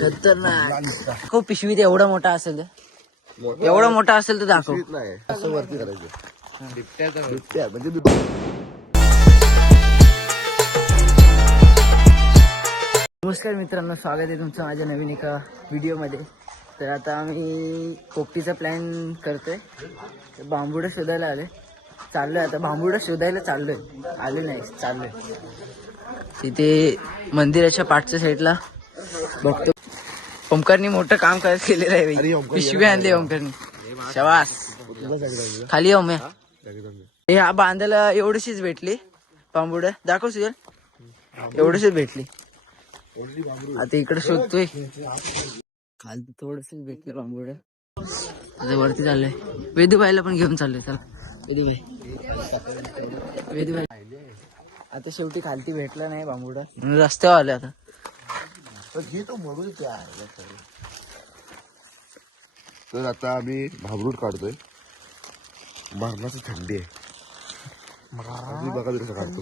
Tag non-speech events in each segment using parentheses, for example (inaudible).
खतरनाक. खूप पिशवीत एवढा मोठा असेल तर? एवढा मोठा असेल तर दाखव. नाही. असं वरती करायचं. बिबट्या म्हणजे. नमस्कार मित्रांनो स्वागत आहे तुमचं माझ्या नवीन एका व्हिडिओमध्ये. तर आता आम्ही पोपटीचा प्लॅन करतोय. बांबुडं शोधायला आलोय. चाललोय आता. बांबुडं शोधायला चाललोय. आलो नाही चाललोय. तिथे मंदिराच्या पाठच्या साईडला बघतो ओमकारनी मोठं काम करत केलेलं आहे. पिशवी आणली ओमकारनी. शवास खाली ओम्या हे? हा बांधायला एवढीशीच भेटली. बांबुड. दाखव सुजल एवढीशीच भेटली. आता इकडे शोधतोय. काल थोडस भेटलं बांबुड. आता वरती चाललंय. वेदूबाईला पण घेऊन चाललोय त्याला वेदूबाई. वेदूबाई. आता शेवटी खालती भेटलं नाही बांबुड. रस्त्यावर आले आता. तर तो तर आता आम्ही भाबरूट काढतोय. मरणाची थंडी आहे. बघा कसं काढतो.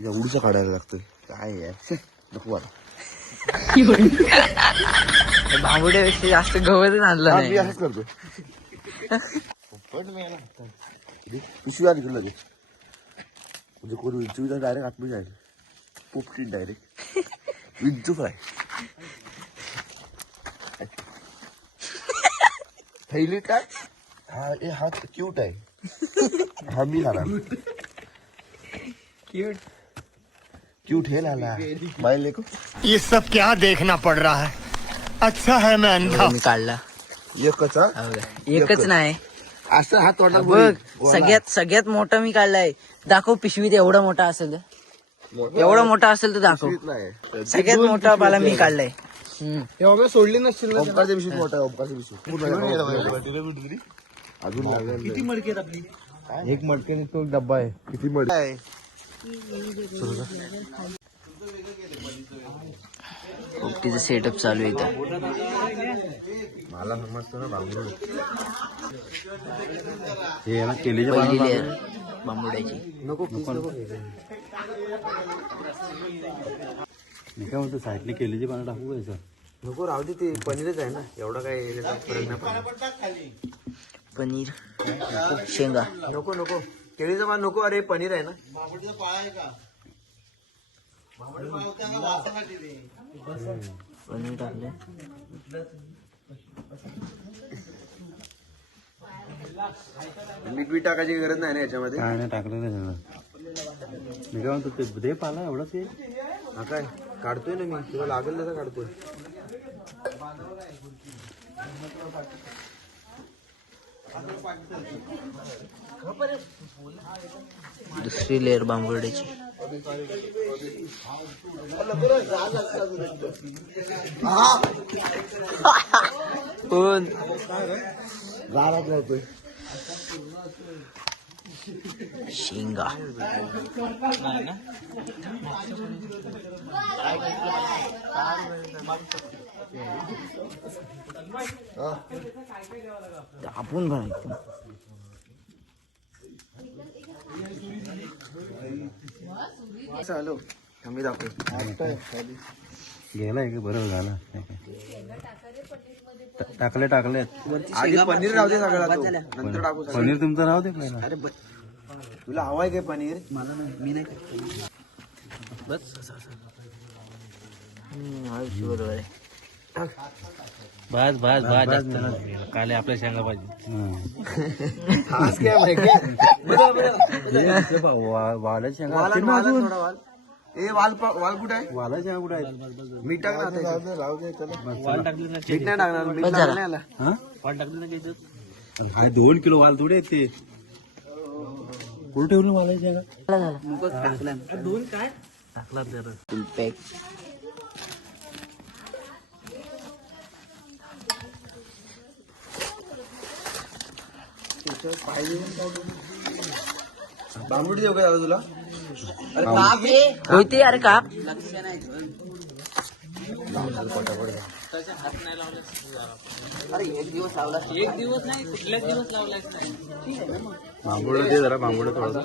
एवढीचा काढायला लागतोय. काय आहे? नको मला बांबुड्यापेक्षा जास्त गवतच आणलं हा, मी असंच करतोय. पण मी. पिशवी आली तुला म्हणजे कोण विंचू डायरेक्ट आतमध्ये जाईल पोपटी डायरेक्ट विंचू फ्राय थैली टाक हा ए हा क्यूट आहे हा मी लाला क्यूट हे लाला लेको ये सब क्या देखना पड़ रहा है? अच्छा है मैं अंधा। मी काढला एकच हा हो का? एकच नाही असं हा तोंडात बघ सगळ्यात सगळ्यात मोठा मी काढलाय. दाखव पिशवीत एवढा मोठा असेल तर. एवढा मोठा असेल तर दाखव. नाही. सगळ्यात मोठा बाला मी काढलाय. सोडली नसतील ओंकारच्या विषयी मोठा आहे विषयी पूर्ण अजून लागेल. किती मडके आपली? एक मडके तो डब्बा आहे. किती मडके? पोपटीचं सेटअप चालू आहे इथं. मला समजतं ना बांगडू हे याला केलीच्या पहिली लेअर बांबुड्याची. मी काय म्हणतो साईडने केलीची पानं टाकू याचं नको राहू दे ते पनीरच आहे ना. एवढा काय फरक नाही. पनीर शेंगा. नको नको. केळीचं पान नको अरे पनीर आहे ना. पनीर टाकले. मीठ बीठ टाकायची गरज नाही ना याच्यामध्ये? काय नाही टाकलं नाही मी काय म्हणतो ते दे पाला एवढंच ये हा काय? काढतोय ना मी. तुला लागेल तसं काढतोय. दुसरी लेअर बांबुड्याची कोण? गारात लावतोय शेंगा आपण भरायचं हॅलो आम्ही दाखवतो गेला आहे का बरोबर झाला? टाकले टाकले. आधी पनीर राहू दे सगळा तो. नंतर टाकू सगळं. पनीर तुमचं राहू दे पहिला. अरे बट तुला हवाय काय पनीर? मला नाही. मी नाही बरोबर आहे. बस बस बस जास्त काले आपल्या शेंगा पाहिजे काय वाला शेंगा ए कुठे आहे? शेंगा कुठे मीठ टाकले मीठ नाही टाकणार मीठ टाकलं. नाही आला. हा? टाकले दोन किलो वाल थोडे ते. कुठे ठेवलं वाला शेंगा? टाकला. जरा फुल बांबुडी देऊ का दादा तुला? होती अरे काप अरे एक दिवस लावला एक दिवस नाही कुठल्याच दिवस नाही. बांबूला दे जरा थोडं.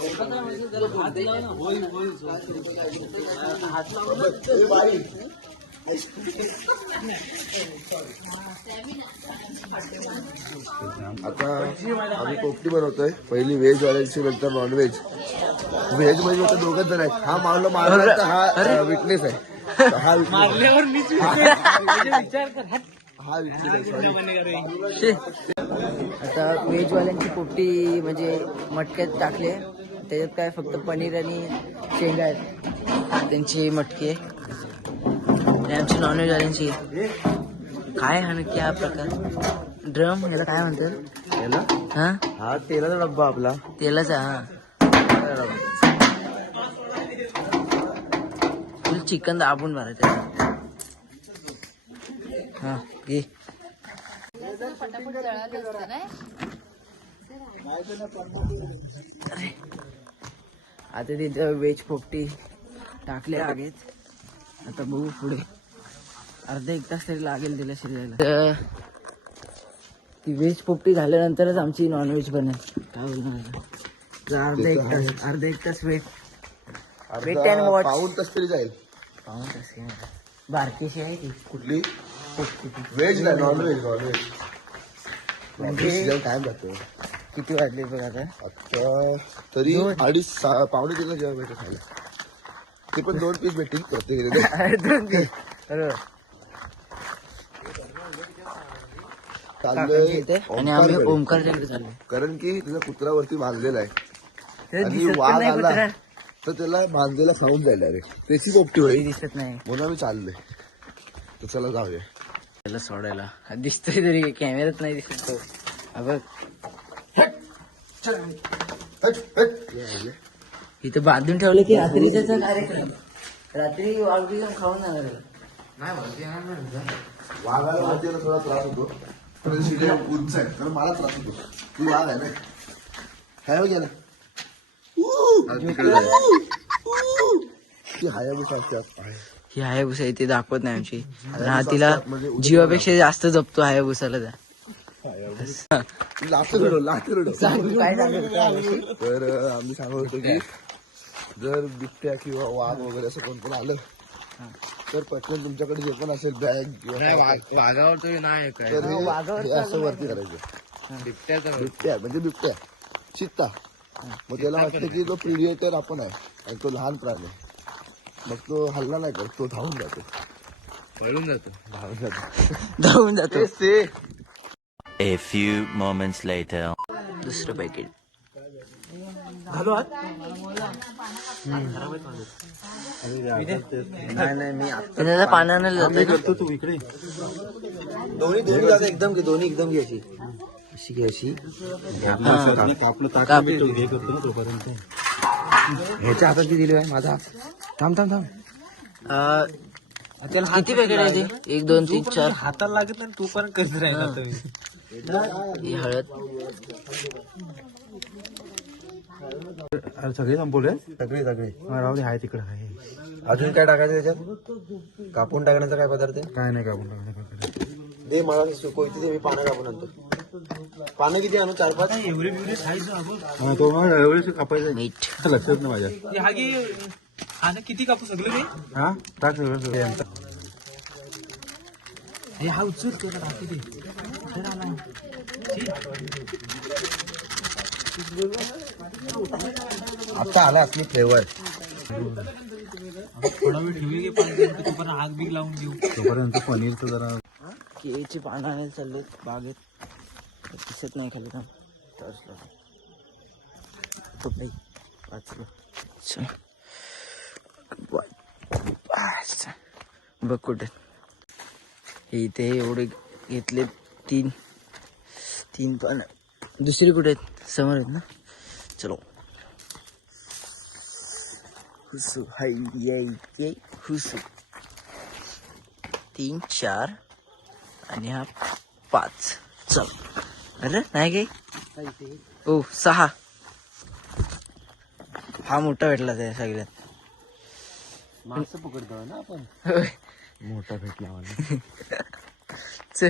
हात आता आम्ही कोकणी बनवतोय. पहिली व्हेज वाल्यांची नंतर नॉनव्हेज व्हेजमध्ये आता दोघच जण आहेत. हा मावला मारला तर हा विटनेस आहे. हा. मारल्यावर मीच विचार कर. हा विटनेस आहे. आता व्हेजवाल्यांची पोपटी म्हणजे मटक्यात टाकले. त्याच्यात काय फक्त पनीर आणि शेंगा आहेत. त्यांची मटकी आहे. आणि आमची नॉनव्हेजवाल्यांची काय हा नक्की हा प्रकार? ड्रम याला काय म्हणतात? याला? हा? हा तेलाचा डब्बा आपला. तेलाचा हा. फुल चिकन दाबून भरायचं हा घे. आता तिथं वेज पोपटी टाकले आगेत. आता बघू पुढे. अर्धा एक तास तरी लागेल तिला शिजायला ती व्हेज पोपटी झाल्यानंतरच आमची नॉनव्हेज बनेल. काय बोलणार अर्धा एक तास अर्धा एक तास वेट. and अर्धा watch. पाऊन तास तरी जाईल. आहे मला. बारकीशी आहे ती. कुठली? व्हेज नाही नॉनव्हेज नॉनव्हेज म्हणजे नॉनव्हेज टाइम जातो किती वाजले बघ आता? आता तरी. अडीच सहा पावणे तीनला जेवण भेटेल खायला. ते पण दोन पीस भेटतील प्रत्येक (laughs) दोन दिवस. बरोबर. इथे. आणि आम्ही चाललंय चाललोय कारण की तिचा कुत्रावरती बांधलेला आहे. ते आणि वाघ नाही आला कुत्रा. तर त्याला बांधलेला खाऊन जायला रे. त्याची पोपटी होईल दिसत नाही. म्हणून आम्ही चाललोय. तर चला जाऊया. त्याला सोडायला. दिसतोय तरी कॅमेऱ्यात नाही दिसत तो. हा आले. इथं बांधून ठेवलं की रात्रीचा कार्यक्रम. रात्री जाऊन खाऊन जाणार वाघाला वरतीला थोडा त्रास होतो. पण उंच आहे कारण मला त्रास होतो. तू आहे ना? हाय हो गेला ती हायाबुसा असते. ही हायाबुसा इथे दाखवत नाही आमची. हा तिला जीवापेक्षा जास्त जपतो हायाबुसाला त्या. तर अं, आम्ही सांगत होतो की जर बिबट्या किंवा वाघ वगैरे असं कोण पण आलं तर पटकन तुमच्याकडे जे पण असेल बॅग किंवा वाघावर तरी नाही काय. तर हे- वाघावर हे असं वरती करायचं. बिबट्या म्हणजे बिबट्या. चित्ता. मग त्याला वाटतं की तो प्रिडिएटर आपण आहे आणि तो लहान प्राणी आहे. मग तो हल्ला नाही करत तो धावून जातो. पळून जातो. धावून जातो. धावून जातो. A few moments later. दुसरं पॅकेट नाही नाही मी त्याला पाण्यानं जाते करतो तू इकडे. दोन्ही दोन्ही जागा एकदम घे दोन्ही एकदम घे अशी. अशी घे अशी. आपलं आपलं ताक काप. मी तो हे करतो ना तोपर्यंत. ह्याच्या हातात ती दिली आहे माझा. थांब थांब थांब. किती पॅकेट आहे ते? एक दोन तीन चार. हाताला लागत नाही तू पण कसं राहिला तुम्ही ही हळद. अरे सगळे संपवले सगळे सगळे. राहू दे हाय तिकडे आहे अजून काय टाकायचं त्याच्यात? कापून टाकण्याचा काय पदार्थ आहे? काय नाही कापून टाकण्याचं दे मला कोयती दे मी पानं कापून आणतो. पानं किती आणू? चार पाच? एवढे बिवडे खायचं आपण तो मग एवढेच कापायचं मीठ लक्षात नाही माझ्या. की किती कापू सगळं मी हा? टाक सगळं. हे हा उचल तुला टाकी दे. आता आला आपली फ्लेवर थोडा वेळ ठेवली की पाणी गरम आग बीग लावून देऊ तोपर्यंत पनीरचं जरा केळीची पानं आणायला चाललो बागेत दिसत नाही खाली काम टॉर्चला कुठे वाचलो. बघ कुठे हे इथे एवढे घेतले तीन. तीन पानं. दुसरी कुठे आहेत? समोर आहेत ना? चलो. हुसू हाय ये ये हुसू. तीन चार आणि हा पाच. चल. अरे नाही काही ओ सहा. हा मोठा भेटला त्या सगळ्यात. माणसं पकडतो ना आपण. मोठा भेटला मला (laughs) चल.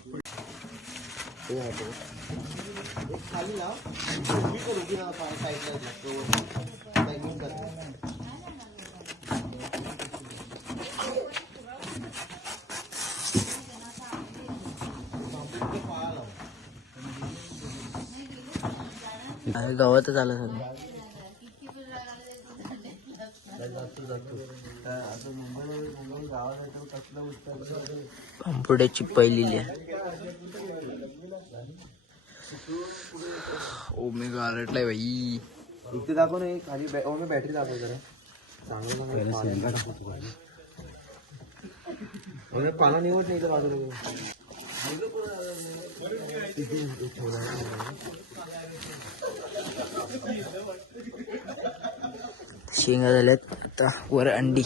हे खाली याचे कर अरे गावातच आलं सगळं. पांपुड्याची पहिलेली आहे ओमेगा बाई इथे दाखव ना खाली बॅटरी दाखव जरा चांगलं पाना निवड नाही बाजूला शेंगा झाल्यात आता वर अंडी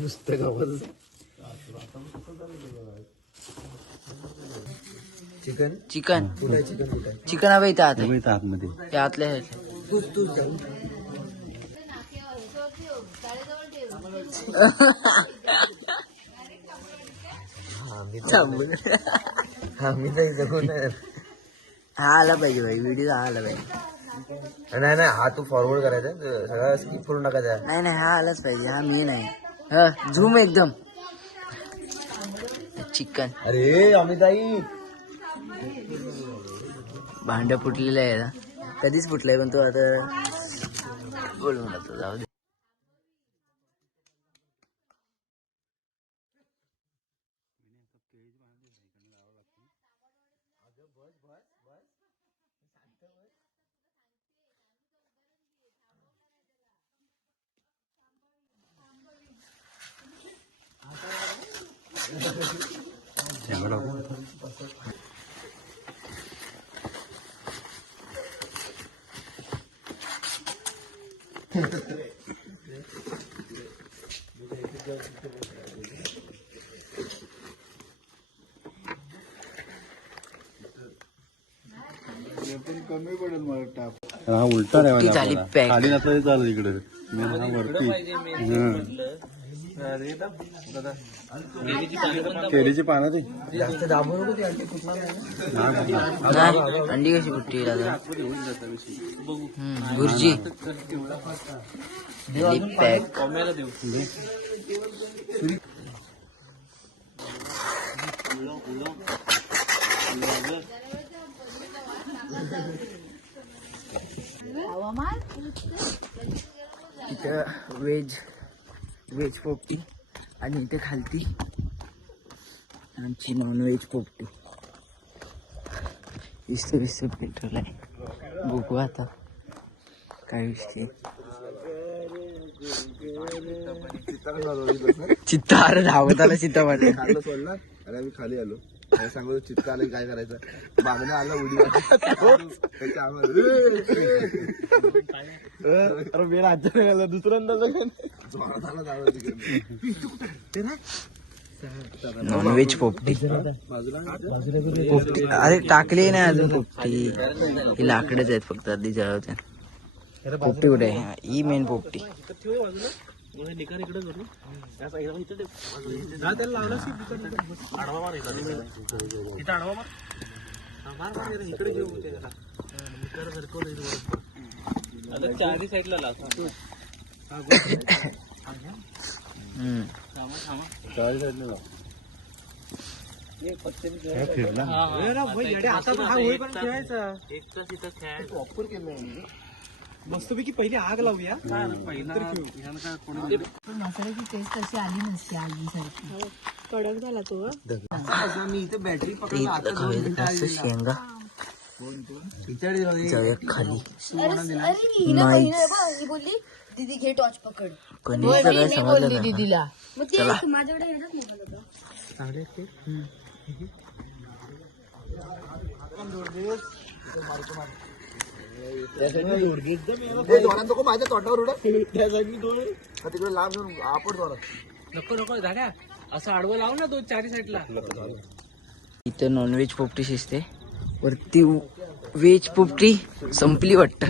नुसतं गावात चिकन चिकन कुठं आहे चिकन कुठं आहे चिकन हवं इथं आत आहे. इथं आतमध्ये ते आतल्या ह्याच्यात. तूच तूच जाऊ थांबून. हा इथं कोण आहे? हा आला पाहिजे भाई व्हिडिओ हा आला पाहिजे. नाही नाही हा तू फॉरवर्ड करायचा. सगळा स्किप करून टाकायचा नाही नाही हा आलाच पाहिजे हा मी नाही. हा झूम एकदम. चिकन अरे अमिताई. भांड फुटलेलं आहे ना. कधीच फुटलंय पण तो आता बोलून जातो जाऊ दे. हा उलटा झाली. खाली नसलं इकडे. मी हा वरती. हं. केळीची पानं ती. नाही अंडी कशी फुटली दादा? हम्म, भुर्जी पॅक इथं व्हेज व्हेज पोपटी आणि इथे खालती आमची नॉन व्हेज पोपटी. विस्त विस्त पेट्रोल आहे. बघू आता. काय विषय चित्तावर धावत आला चित्ता खाल्लं सोडलं आणि आम्ही खाली आलो. काय सांगतो चित्त आलं काय करायचं? मागणं आलं उडी अरे मी राज्य आलं दुसऱ्यांदा जोरात आला धावत तिकडनं. नॉन व्हेज पोपटी. पोपटी. अरे टाकली नाही अजून पोपटी. ही लाकडच आहेत फक्त आधी जळवते पोपटी कुठे आहे? ही मेन पोपटी. निकार इकडे करू या साईडला इथं त्याला लावलास की. आडवा मार इथं. इथं आडवा मार मार मार जरा इकडे घेऊ ते जरा. हा, निकार सरकवलं इथं. आता चारी साईडला लाव हा, हम्म. थांबा, थांबा. चारी साईडने लाव. पत्त्याने फिरला. आता एक तास- एक तास इथं खेळायचं. मस्तपैकी पहिली आग लावूया. पहिला मसाल्याची टेस्ट अशी आली नसते आगीसारखी कडक झाला तो मी इथे बॅटरी इथं खाऊया असं शेंगा. जाऊया खाली. नाईस बोलली दीदी घे टॉर्च पकड. पनीरचं काय समजलं नाही. दीदीला. मग ते माझ्याकडे येणार मोबाईल होता नको माझ्या तोंडावर उडा (laughs) त्या साईडनी दोन तिकडे लांब जाऊन आपण जोरात. नको नको झाल्या असं आडवं लाव ना दोन चारी साईडला. इथं नॉनव्हेज पोपटी शिजते. वरती व्हेज पोपटी संपली वाटतं.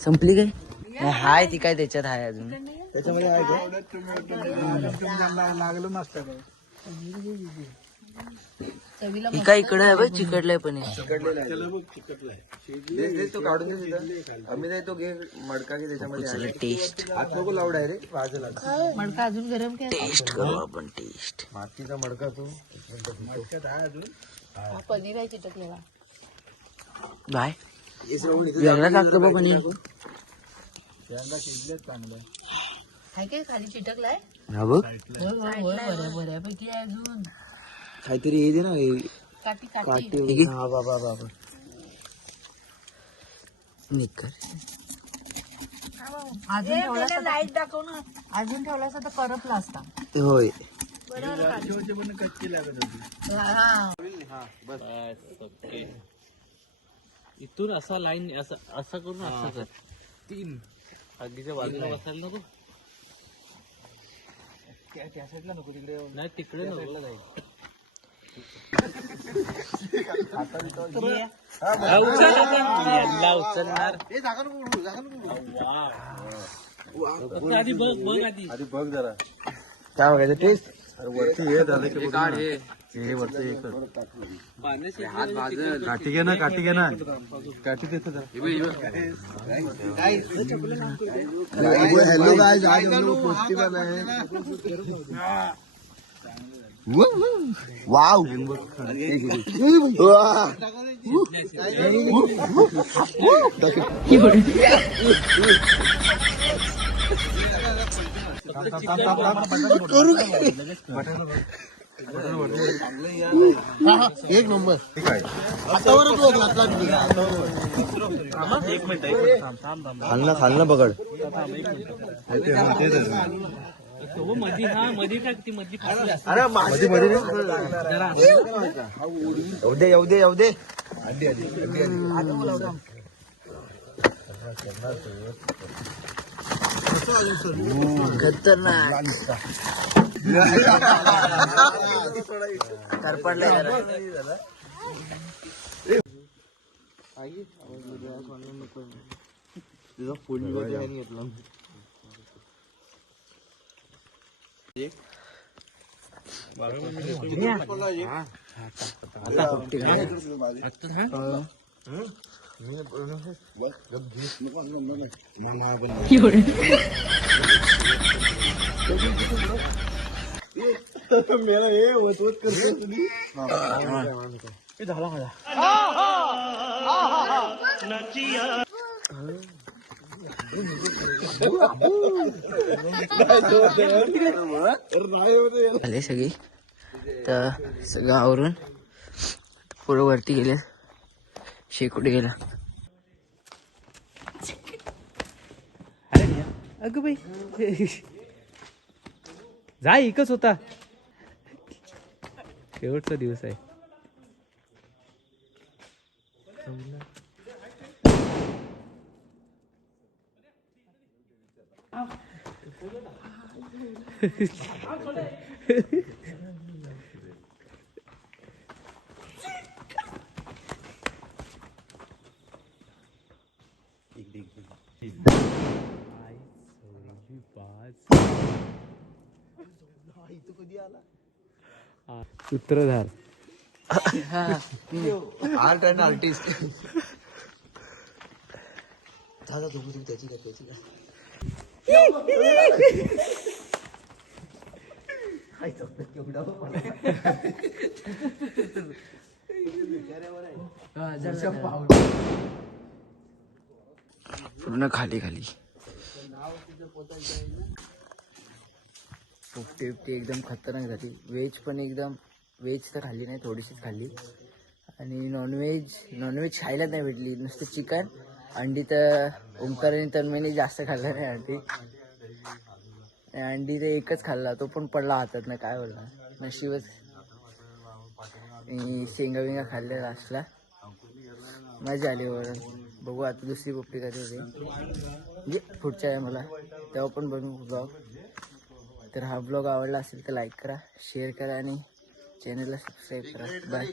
संपली काय? हाय ती काय त्याच्यात हाय अजून. चवीला ही काय इकडे आहे बघ चिकटलंय पण तो काढून दे तिथं. आम्ही नाही तो घे मडका घे त्याच्यामध्ये टेस्ट हात नको लावू डायरेक्ट वाजेला मडका अजून गरम काय टेस्ट करू आपण टेस्ट मातीचा मडका तो. हा. पनीर आहे चिटकलेला. बाय. वेगळा लागतो बघ पनीर. काय काय खाली चिटकलाय? हा बघ. होय होय होय बऱ्या बऱ्यापैकी आहे अजून. काहीतरी हे दे ना हे काटे हा बाबा बाबा. निकर अजून ठेवला लाइट दाखव ना. अजून ठेवला असता तर करपला असता होय. हा. इथून असा लाईन असं असं करून असं कर. तीन. आगीच्या बाजूला बसायला नको. त्या साईडला नको तिकडे नाही तिकडे नको. उचलणार आधी बघ बघ आधी. आधी बघ जरा काय बघायचं टेस्ट वरती हे झालं की काढ हे हे वरती एकच काठी घे ना काठी घे ना काठी देतो हॅलो गाइस आज हम लोग वाव एक नंबर. खालना खालना पकड. हो मधी हा मधी टाक ती मधी फाटली असते. अरे मध्ये मध्ये येऊ दे येऊ दे येऊ दे. खतरनाक. करपडलाय जरा. झाला माझा आले सगळी. तर सगळं आवरून पुढं वरती गेले. शेकुटी गेला. अगं बाई. जा एकच होता. शेवटचा दिवस आहे. सूत्रधार आर्ट अँड आर्टिस्ट दादा तुम्ही त्याची काय त्याची काय? पूर्ण खाली खाली. पोपटी उपटी एकदम खतरनाक झाली. व्हेज पण एकदम व्हेज तर खाल्ली नाही थोडीशीच खाल्ली. आणि नॉनव्हेज नॉनव्हेज खायला नाही भेटली. नुसतं चिकन अंडी तर ओंकार आणि जास्त खाल्लं नाही अंडी अंडी तर एकच खाल्ला तो पण पडला हातात ना काय बोलला नशीबच. आणि शेंगा विंगा खाल्ल्या लास्टला मजा आली बरं बघू आता दुसरी पोपटी कधी होते. म्हणजे पुढच्या आहे मला. तेव्हा पण बनवू ब्लॉग तर हा ब्लॉग आवडला असेल तर लाईक करा शेअर करा आणि चॅनलला सबस्क्राईब करा. बाय